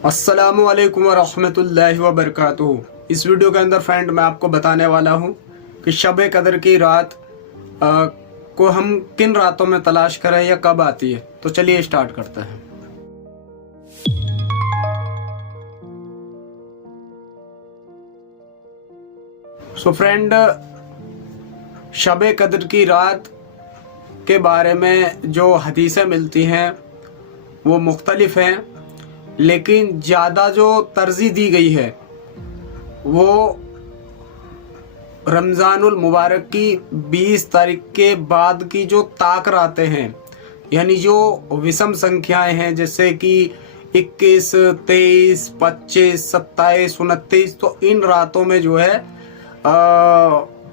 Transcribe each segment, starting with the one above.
अस्सलामु अलैकुम वरहमतुल्लाहि वबरकातुहू। इस वीडियो के अंदर फ्रेंड मैं आपको बताने वाला हूँ कि शब कदर की रात को हम किन रातों में तलाश करें या कब आती है। तो चलिए स्टार्ट करते हैं। सो फ्रेंड, शब कदर की रात के बारे में जो हदीसें मिलती हैं वो मुख्तलिफ हैं, लेकिन ज़्यादा जो तरजीह दी गई है वो रमज़ानुल मुबारक की 20 तारीख के बाद की जो ताक रातें हैं, यानी जो विषम संख्याएं हैं जैसे कि 21, 23, 25, 27, 29, तो इन रातों में जो है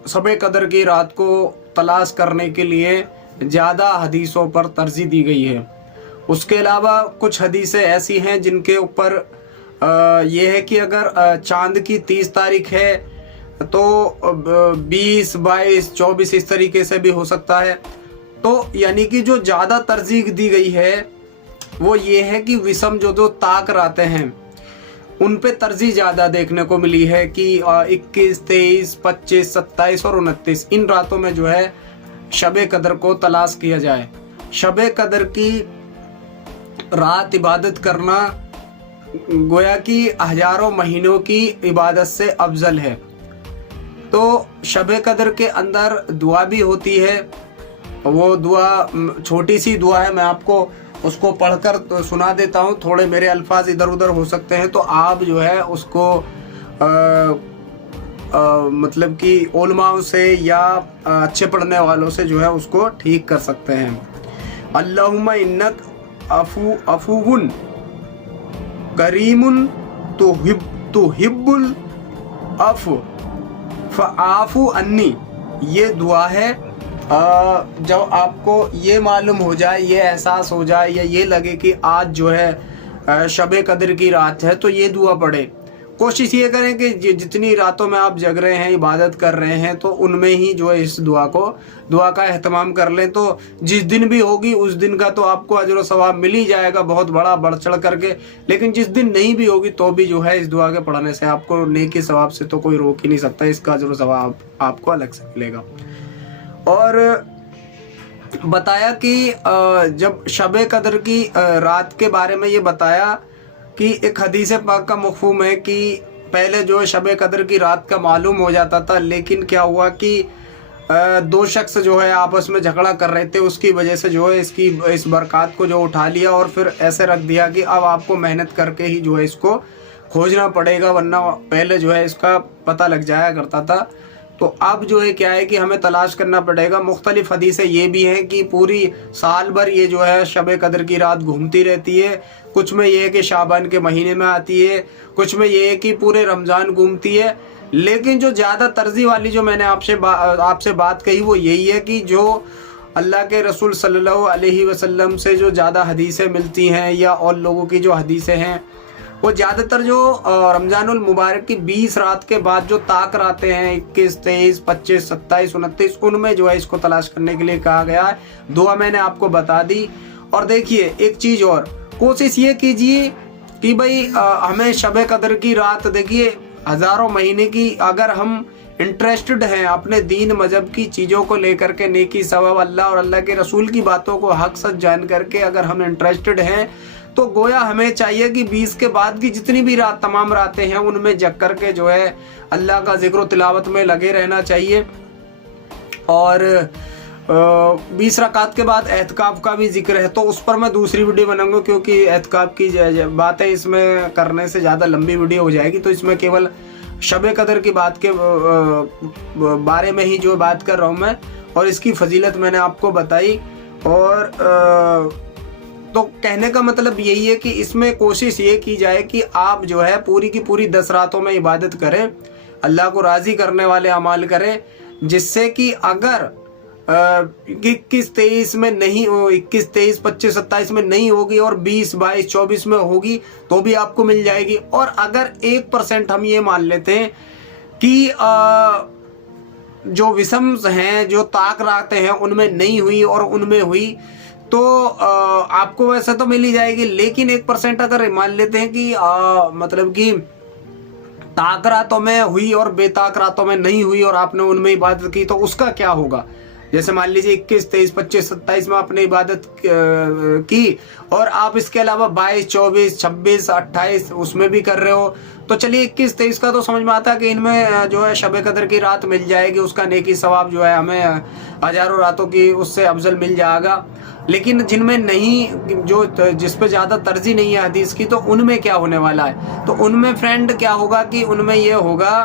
शब कदर की रात को तलाश करने के लिए ज़्यादा हदीसों पर तरजीह दी गई है। उसके अलावा कुछ हदीसें ऐसी हैं जिनके ऊपर ये है कि अगर चांद की 30 तारीख है तो 20, 22, 24 इस तरीके से भी हो सकता है। तो यानी कि जो ज़्यादा तरजीह दी गई है वो ये है कि विषम जो दो ताक रातें हैं उन पे तरजीह ज़्यादा देखने को मिली है कि 21, 23, 25, 27 और 29 इन रातों में जो है शब कदर को तलाश किया जाए। शब कदर की रात इबादत करना गोया कि हजारों महीनों की इबादत से अफजल है। तो शब कदर के अंदर दुआ भी होती है। वो दुआ छोटी सी दुआ है, मैं आपको उसको पढ़कर तो सुना देता हूँ। थोड़े मेरे अल्फाज इधर उधर हो सकते हैं तो आप जो है उसको मतलब कि उलमाओं से या अच्छे पढ़ने वालों से जो है उसको ठीक कर सकते हैं। अल्लाहुम्मा इन्नक अफूहुन करीमुन तुहिब्बुल अफ़ फ़आफ़ु अन्नी, ये दुआ है। जब आपको ये मालूम हो जाए, ये एहसास हो जाए या ये लगे कि आज जो है शब कदर की रात है, तो ये दुआ पढ़े। कोशिश ये करें कि जितनी रातों में आप जग रहे हैं, इबादत कर रहे हैं, तो उनमें ही जो है इस दुआ का एहतमाम कर लें। तो जिस दिन भी होगी उस दिन का तो आपको अजर व सवाब मिल ही जाएगा, बहुत बड़ा बढ़ चढ़ करके। लेकिन जिस दिन नहीं भी होगी तो भी जो है इस दुआ के पढ़ने से आपको नेकी सवाब से तो कोई रोक ही नहीं सकता, इसका अजर व सवाब आपको अलग से मिलेगा। और बताया कि जब शब कदर की रात के बारे में ये बताया कि एक हदीस पाक का मफ़हूम है कि पहले जो है शब कदर की रात का मालूम हो जाता था, लेकिन क्या हुआ कि दो शख्स जो है आपस में झगड़ा कर रहे थे, उसकी वजह से जो है इस बरक़ात को जो उठा लिया और फिर ऐसे रख दिया कि अब आपको मेहनत करके ही जो है इसको खोजना पड़ेगा, वरना पहले जो है इसका पता लग जाया करता था। तो अब जो है क्या है कि हमें तलाश करना पड़ेगा। मुख्तलिफ हदीसें ये भी हैं कि पूरी साल भर ये जो है शब कदर की रात घूमती रहती है। कुछ में ये है कि शाबान के महीने में आती है, कुछ में ये है कि पूरे रमज़ान घूमती है। लेकिन जो ज़्यादा तरजीह वाली जो मैंने आपसे बात कही वो यही है कि जो अल्लाह के रसूल सल्लल्लाहु अलैहि वसल्लम से जो ज़्यादा हदीसें मिलती हैं या और लोगों की जो हदीसें हैं वो ज़्यादातर जो रमज़ानुल मुबारक की 20 रात के बाद जो ताक रातें हैं 21, 23, 25, 27, 29 उनमें जो है इसको तलाश करने के लिए कहा गया है। दुआ मैंने आपको बता दी। और देखिए एक चीज़ और, कोशिश ये कीजिए कि भाई हमें शब कदर की रात, देखिए हज़ारों महीने की, अगर हम इंटरेस्टेड हैं अपने दीन मजहब की चीज़ों को लेकर के, नेकी सवाब अल्लाह और अल्लाह के रसूल की बातों को हक सच जान करके अगर हम इंटरेस्टेड हैं तो गोया हमें चाहिए कि 20 के बाद की जितनी भी रात तमाम रातें हैं उनमें जग करके जो है अल्लाह का जिक्र तिलावत में लगे रहना चाहिए। और 20 रकात के बाद एहतिकाफ का भी जिक्र है, तो उस पर मैं दूसरी वीडियो बनाऊंगा क्योंकि एहतिकाफ की बातें इसमें करने से ज़्यादा लंबी वीडियो हो जाएगी। तो इसमें केवल शब कदर की बात के बारे में ही जो बात कर रहा हूँ मैं, और इसकी फजीलत मैंने आपको बताई। और तो कहने का मतलब यही है कि इसमें कोशिश ये की जाए कि आप जो है पूरी की पूरी 10 रातों में इबादत करें, अल्लाह को राज़ी करने वाले अमाल करें, जिससे कि अगर 21, 23 में नहीं हो, 21, 23, 25, 27 में नहीं होगी और 20, 22, 24 में होगी तो भी आपको मिल जाएगी। और अगर 1% हम ये मान लेते हैं कि जो विषम हैं, जो ताक रातें हैं उनमें नहीं हुई और उनमें हुई, तो आपको वैसे तो मिल ही जाएगी, लेकिन 1% अगर मान लेते हैं कि मतलब कि ताक रातों में हुई और बेताक रातों में नहीं हुई और आपने उनमें इबादत की, तो उसका क्या होगा। जैसे मान लीजिए 21, 23, 25, 27 में आपने इबादत की और आप इसके अलावा 22, 24, 26, 28 उसमें भी कर रहे हो, तो चलिए 21, 23 का तो समझ में आता है कि इनमें जो है शब कदर की रात मिल जाएगी, उसका नेकी सवाब जो है हमें हजारों रातों की उससे अफजल मिल जाएगा। लेकिन जिनमें नहीं, जो जिस पे ज़्यादा तरजीह नहीं है हदीस की, तो उनमें क्या होने वाला है। तो उनमें फ्रेंड क्या होगा कि उनमें ये होगा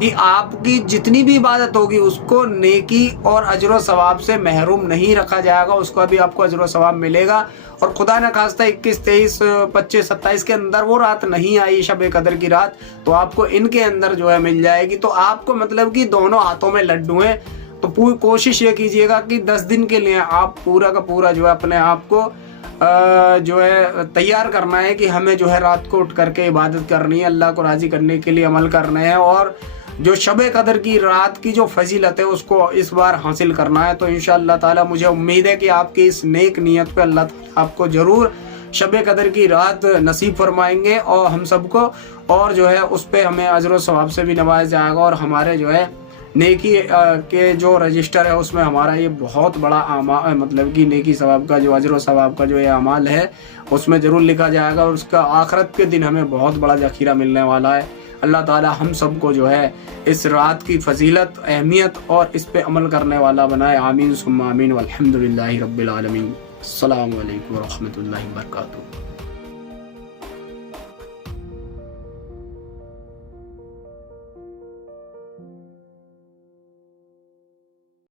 कि आपकी जितनी भी इबादत होगी उसको नेकी और अजर सवाब से महरूम नहीं रखा जाएगा, उसका भी आपको अजर सवाब मिलेगा। और खुदा न खास्ता 21, 23, 25, 27 के अंदर वो रात नहीं आई शब कदर की रात, तो आपको इनके अंदर जो है मिल जाएगी। तो आपको मतलब कि दोनों हाथों में लड्डू हैं। तो पूरी कोशिश ये कीजिएगा कि 10 दिन के लिए आप पूरा का पूरा जो है अपने आप को जो है तैयार करना है कि हमें जो है रात को उठ करके इबादत करनी है, अल्लाह को राज़ी करने के लिए अमल करने हैं और जो शब कदर की रात की जो फजीलत है उसको इस बार हासिल करना है। तो इंशाअल्लाह ताला मुझे उम्मीद है कि आपकी इस नेक नियत पे अल्लाह ताला आपको ज़रूर शब कदर की रात नसीब फरमाएंगे और हम सबको, और जो है उस पर हमें अजर सवाब से भी नवाजा जाएगा और हमारे जो है नेकी के जो रजिस्टर है उसमें हमारा ये बहुत बड़ा मतलब कि नेकी सवाब का जो अजर सवाब का जो ये अमाल है उसमें ज़रूर लिखा जाएगा और उसका आखिरत के दिन हमें बहुत बड़ा ज़ख़ीरा मिलने वाला है। अल्लाह ताला हम सबको जो है इस रात की फजीलत, अहमियत और इस पे अमल करने वाला बनाए। आमीन सुम्मा आमीन वल्हम्दुलिल्लाहि रब्बिल आलमीन। अस्सलामु अलैकुम व रहमतुल्लाहि व बरकातुहू।